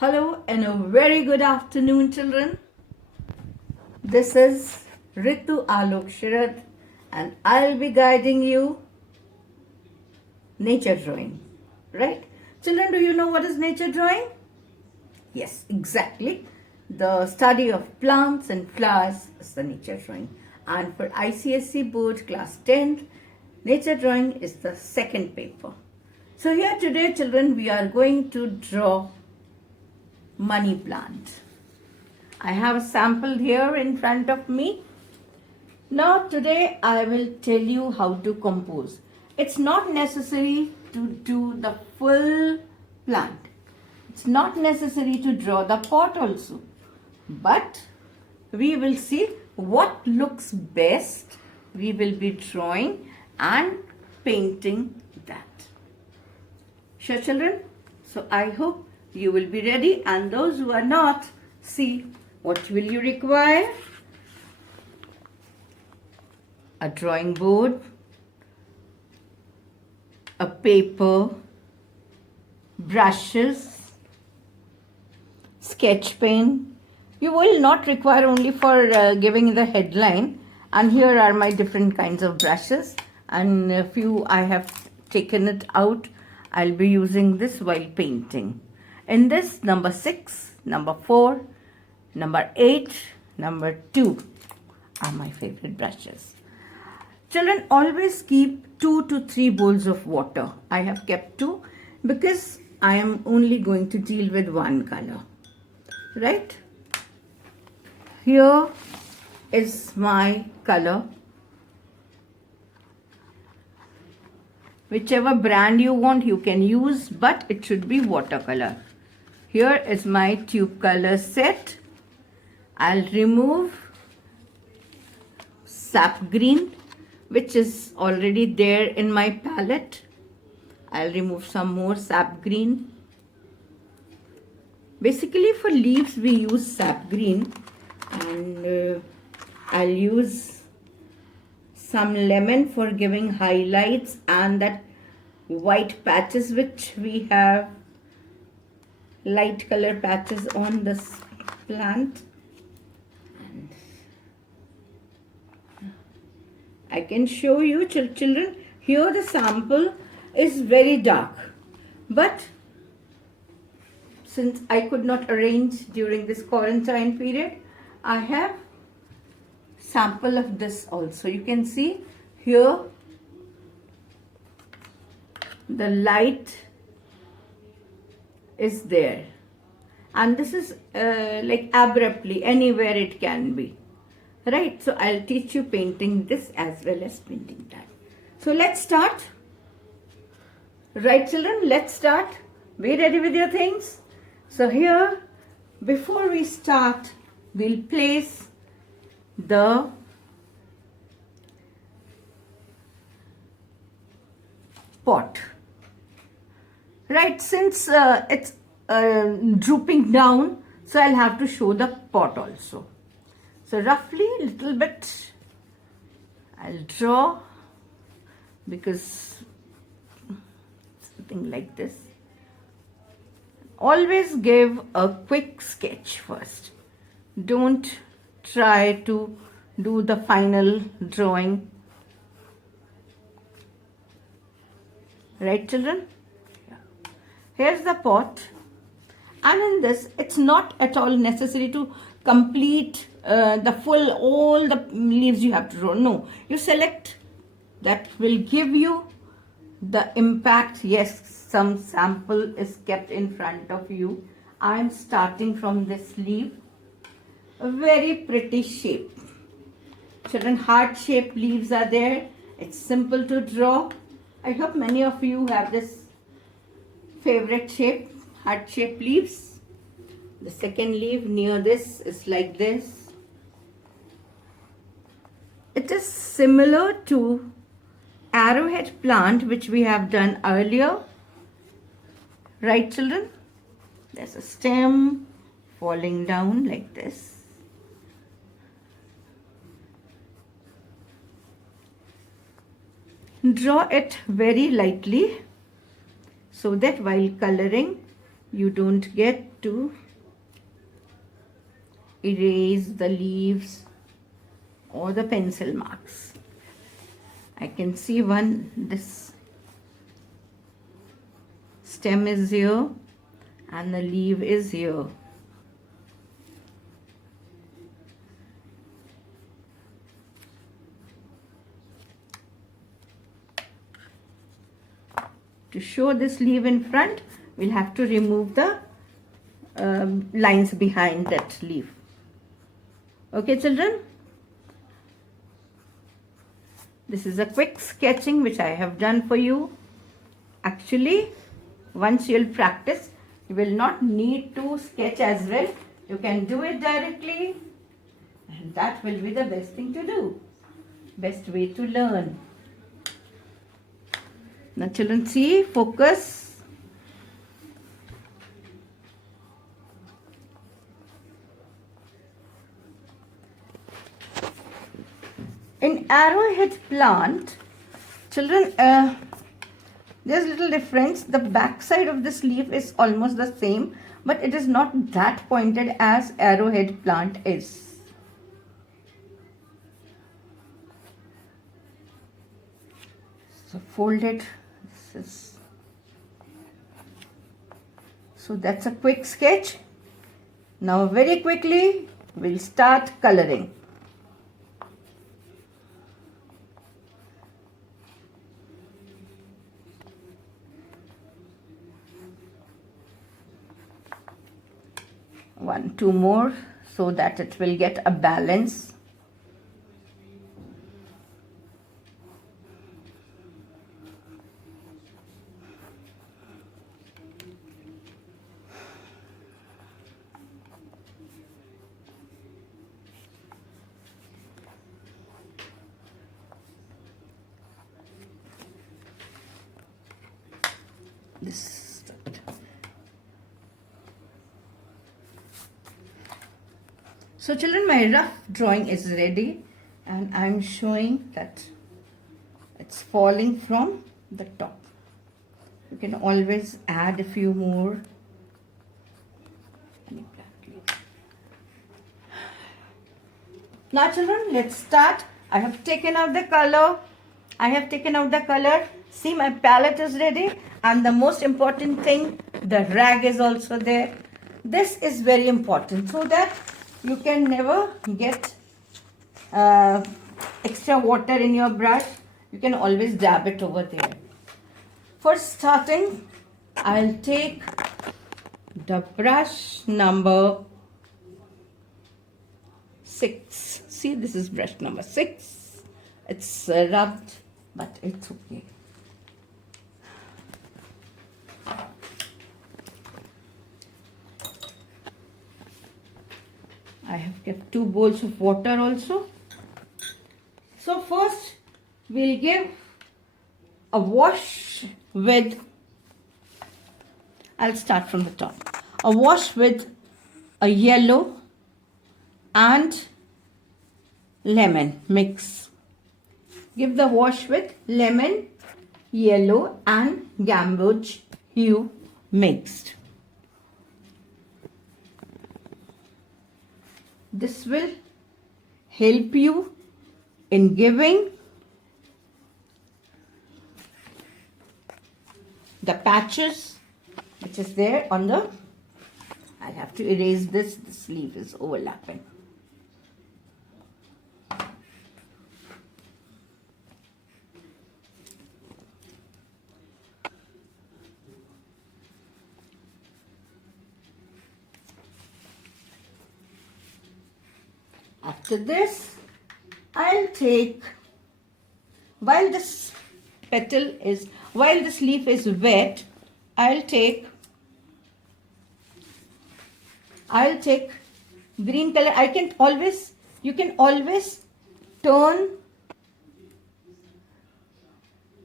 Hello and a very good afternoon, children. This is Ritu Alok Sharad and I'll be guiding you nature drawing. Right? Children, do you know what is nature drawing? Yes, exactly. The study of plants and flowers is the nature drawing. And for ICSE board class 10th, nature drawing is the second paper. So here today, children, we are going to draw money plant. I have a sample here in front of me. Now today I will tell you how to compose. It's not necessary to do the full plant. It's not necessary to draw the pot also. But we will see what looks best. We will be drawing and painting that. Sure, children? So I hope you will be ready, and those who are not, see what will you require? A drawing board, a paper, brushes, sketch pen. You will not require only for giving the headline, and here are my different kinds of brushes, and a few I have taken it out. I'll be using this while painting. In this, number 6, number 4, number 8, number 2 are my favorite brushes. Children, always keep 2 to 3 bowls of water. I have kept 2 because I am only going to deal with one color. Right? Here is my color. Whichever brand you want, you can use, but it should be watercolor. Here is my tube color set. I'll remove sap green, which is already there in my palette. I'll remove some more sap green. Basically for leaves we use sap green, and I'll use some lemon for giving highlights and that white patches which we have, light color patches on this plant. And I can show you, children, here the sample is very dark, but since I could not arrange during this quarantine period, I have sample of this also. You can see here the light is there, and this is like abruptly anywhere it can be, right? So I'll teach you painting this as well as painting that. So let's start. Right, children, let's start. Be ready with your things. So here, before we start, we'll place the pot. Right, since it's drooping down, so I'll have to show the pot also. So roughly, little bit, I'll draw, because something like this. Always give a quick sketch first. Don't try to do the final drawing. Right, children? Here's the pot, and in this it's not at all necessary to complete all the leaves you have to draw. No, you select that will give you the impact. Yes, some sample is kept in front of you. I am starting from this leaf. A very pretty shape. Children, heart shaped leaves are there. It's simple to draw. I hope many of you have this favorite shape, heart shaped leaves. The second leaf near this is like this. It is similar to arrowhead plant which we have done earlier. Right, children? There's a stem falling down like this. Draw it very lightly so that while coloring you don't get to erase the leaves or the pencil marks. I can see this stem is here and the leaf is here. To show this leaf in front, we'll have to remove the lines behind that leaf. Okay, children? This is a quick sketching which I have done for you. Actually, once you'll practice, you will not need to sketch as well. You can do it directly, and that will be the best thing to do. Best way to learn. Now children, see, focus. In arrowhead plant, children, there's a little difference. The back side of this leaf is almost the same, but it is not that pointed as arrowhead plant is. So fold it. So that's a quick sketch. Now very quickly we'll start coloring. One, two more so that it will get a balance. This. So children, my rough drawing is ready and I'm showing that it's falling from the top. You can always add a few more. Now children, let's start. I have taken out the color. See, my palette is ready, and the most important thing, the rag is also there. This is very important so that you can never get extra water in your brush. You can always dab it over there. For starting, I'll take the brush number 6. See, this is brush number 6. It's rubbed, but it's okay. I have kept 2 bowls of water also. So first we'll give a wash with, I'll start from the top. A wash with a yellow and lemon mix. Give the wash with lemon, yellow and gamboge hue mixed. This will help you in giving the patches which is there on the, I have to erase this leaf is overlapping. After this, I'll take, while this leaf is wet, I'll take green color. You can always turn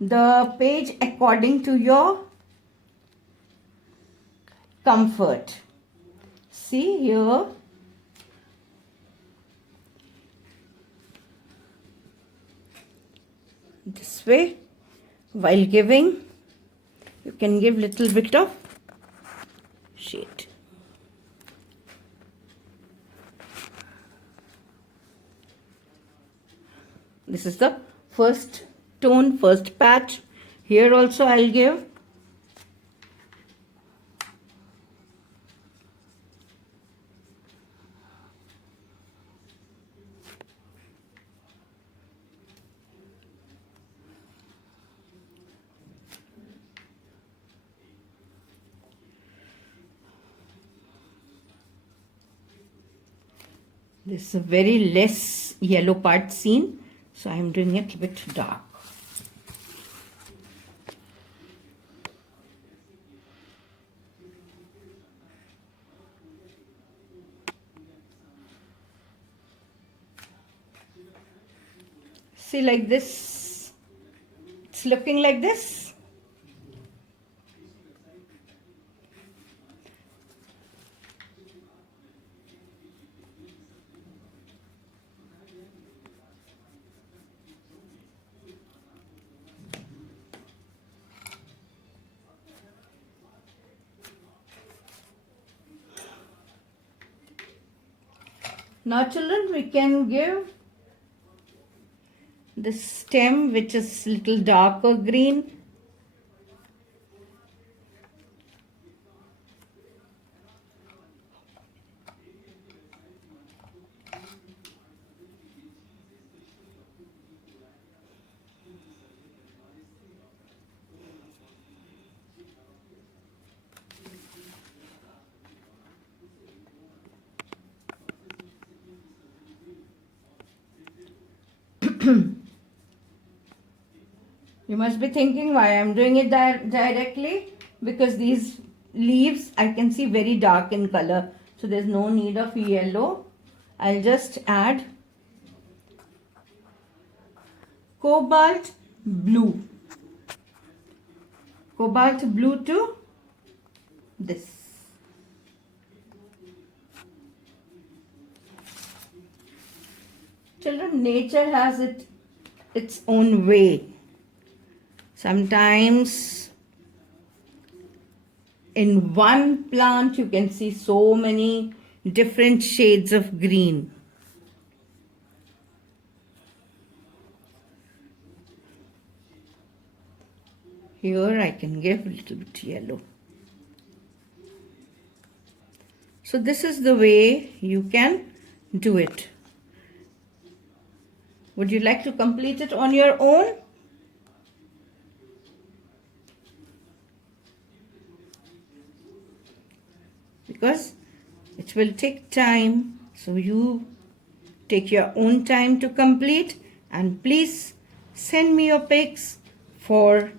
the page according to your comfort. See here. This way, while giving, you can give little bit of shade. This is the first tone, first patch. Here also I'll give this is a very less yellow part seen, so I'm doing it a bit dark. See, like this, it's looking like this. Now children, we can give the stem, which is little darker green. You must be thinking why I'm doing it directly, because these leaves I can see very dark in color, so there's no need of yellow. I'll just add cobalt blue to this. Children, nature has its own way. Sometimes in one plant you can see so many different shades of green. Here I can give a little bit yellow. So this is the way you can do it. Would you like to complete it on your own? Because it will take time, so you take your own time to complete, and please send me your pics for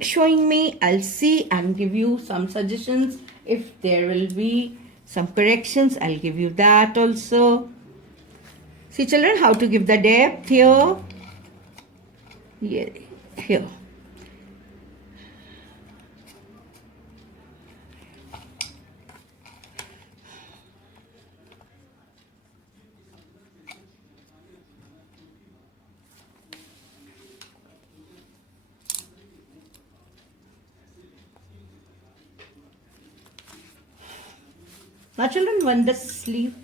showing me. I'll see and give you some suggestions. If there will be some corrections, I'll give you that also. See children, how to give the depth here. Yeah, here. Now children, when the sleeve,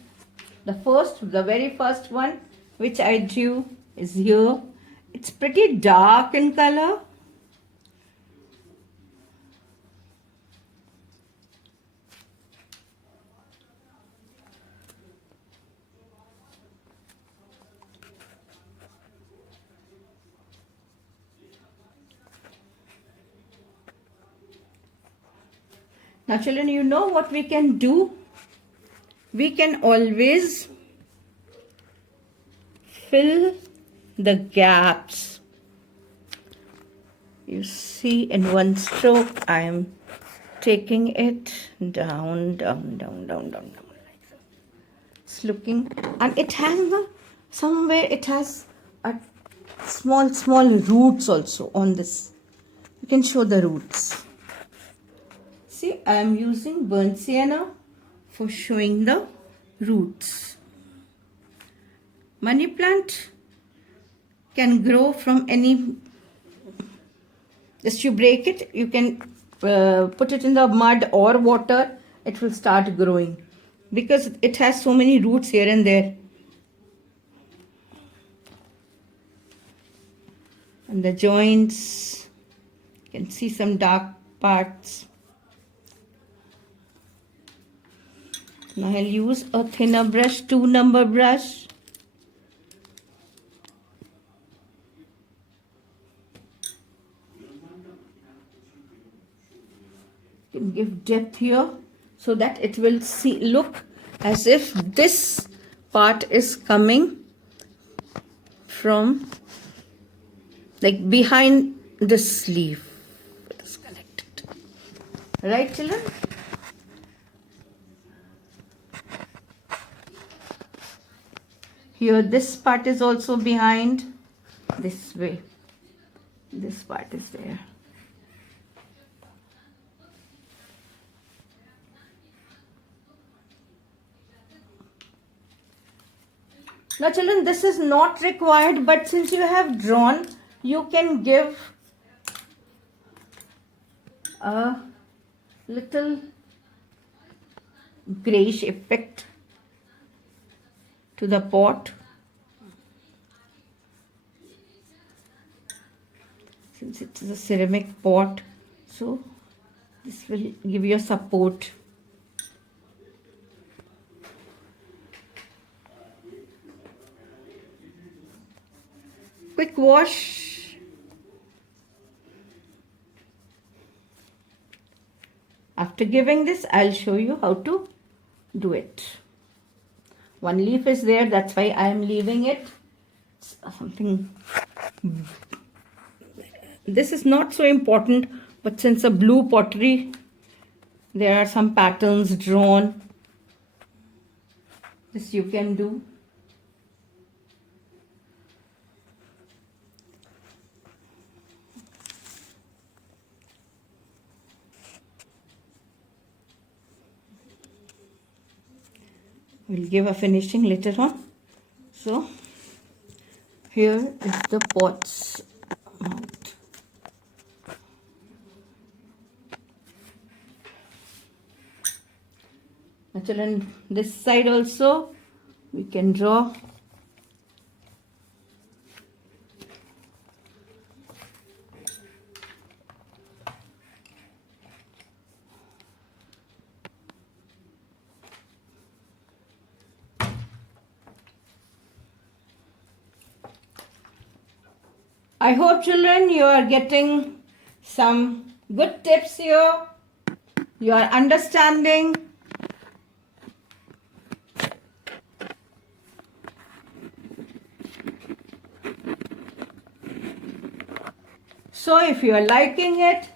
the very first one which I drew is here. It's pretty dark in color. Now children, you know what we can do? We can always fill the gaps. You see, in one stroke I am taking it down, down, down, down, down, down. It's looking, and it has somewhere it has a small roots also on this. You can show the roots. See, I am using burnt sienna for showing the roots. Money plant can grow from any Just you break it, you can put it in the mud or water, it will start growing because it has so many roots here and there. And the joints, you can see some dark parts. Now I'll use a thinner brush, 2 number brush. You can give depth here so that it will look as if this part is coming from like behind the sleeve. It is connected. Right, children? Here this part is also behind, this way. This part is there. Now children, this is not required, but since you have drawn, you can give a little grayish effect to the pot. Since it is a ceramic pot, so this will give you a support. Quick wash. After giving this, I'll show you how to do it. One leaf is there, that's why I am leaving it. It's something. This is not so important, but since a blue pottery, there are some patterns drawn. This you can do. We'll give a finishing later on. So here is the pot's mouth. Children, this side also we can draw. I hope children you are getting some good tips here. You are understanding. So if you are liking it,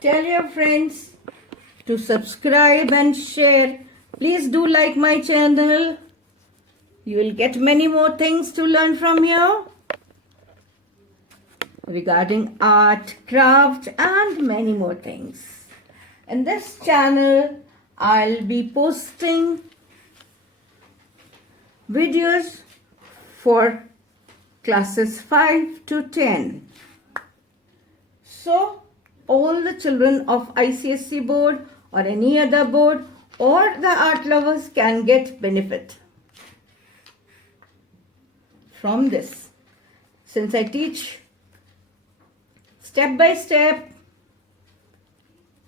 tell your friends to subscribe and share. Please do like my channel. You will get many more things to learn from here regarding art, craft and many more things. In this channel, I'll be posting videos for classes 5 to 10. So, all the children of ICSE board or any other board or the art lovers can get benefit from this. Since I teach step by step,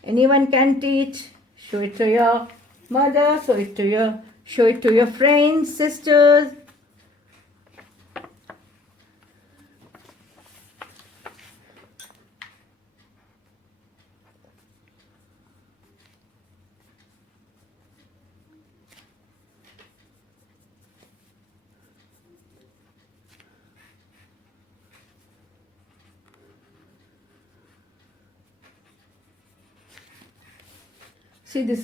anyone can teach. Show it to your mother, show it to your friends, sisters. See, the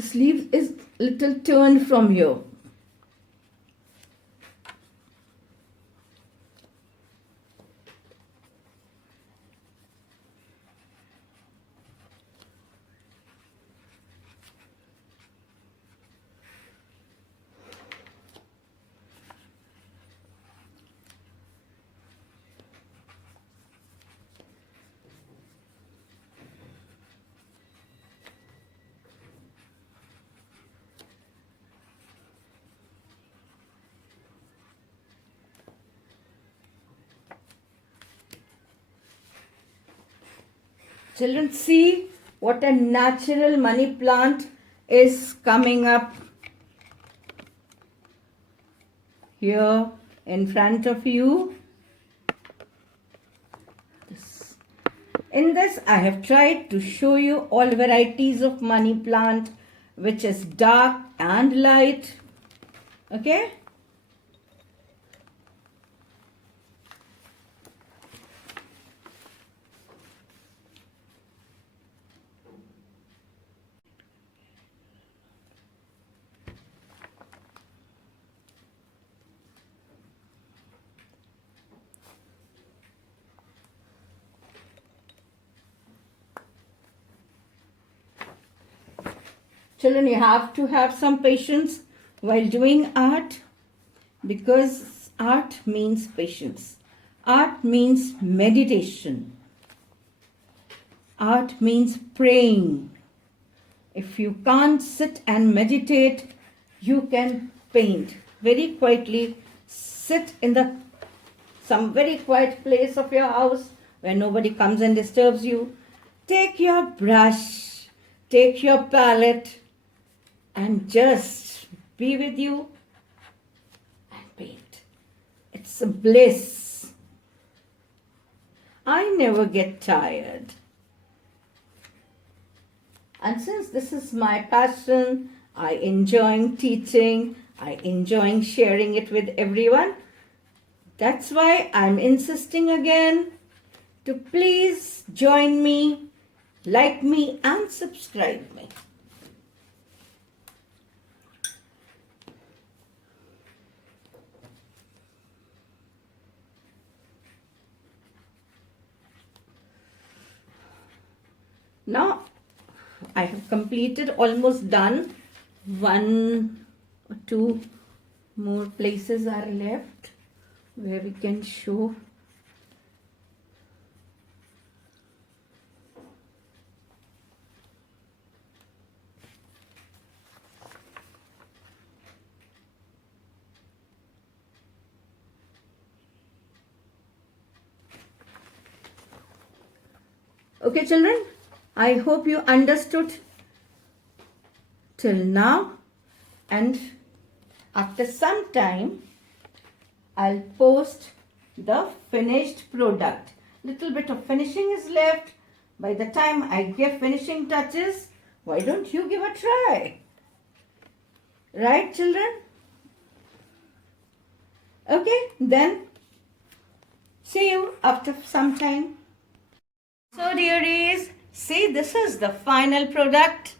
sleeve is little turned from here. Children, see what a natural money plant is coming up here in front of you. In this, I have tried to show you all varieties of money plant, which is dark and light. Okay? Children, you have to have some patience while doing art, because art means patience. Art means meditation. Art means praying. If you can't sit and meditate, you can paint very quietly. Sit in some very quiet place of your house where nobody comes and disturbs you. Take your brush, take your palette, and just be with you and paint. It's a bliss. I never get tired. And since this is my passion, I enjoy teaching, I enjoy sharing it with everyone. That's why I'm insisting again to please join me, like me, and subscribe me. Now, I have completed, almost done. 1 or 2 more places are left where we can show. Okay, children, I hope you understood till now, and after some time I'll post the finished product. Little bit of finishing is left. By the time I give finishing touches, why don't you give a try? Right, children? Okay, then see you after some time. So dearies, see, this is the final product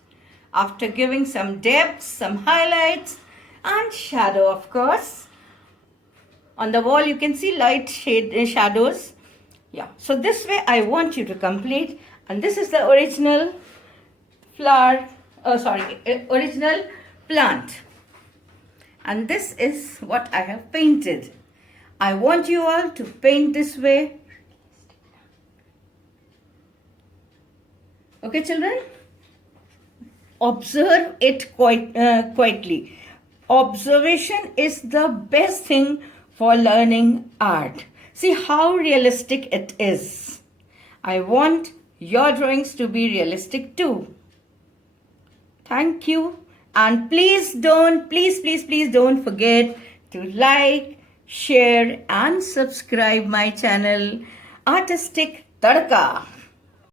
after giving some depths, some highlights and shadow, of course. On the wall you can see light shadows. Yeah, so this way I want you to complete, and this is the original original plant. And this is what I have painted. I want you all to paint this way. Okay, children? Observe it quietly. Observation is the best thing for learning art. See how realistic it is. I want your drawings to be realistic too. Thank you. And please don't forget to like, share and subscribe my channel, Artistic Tadka.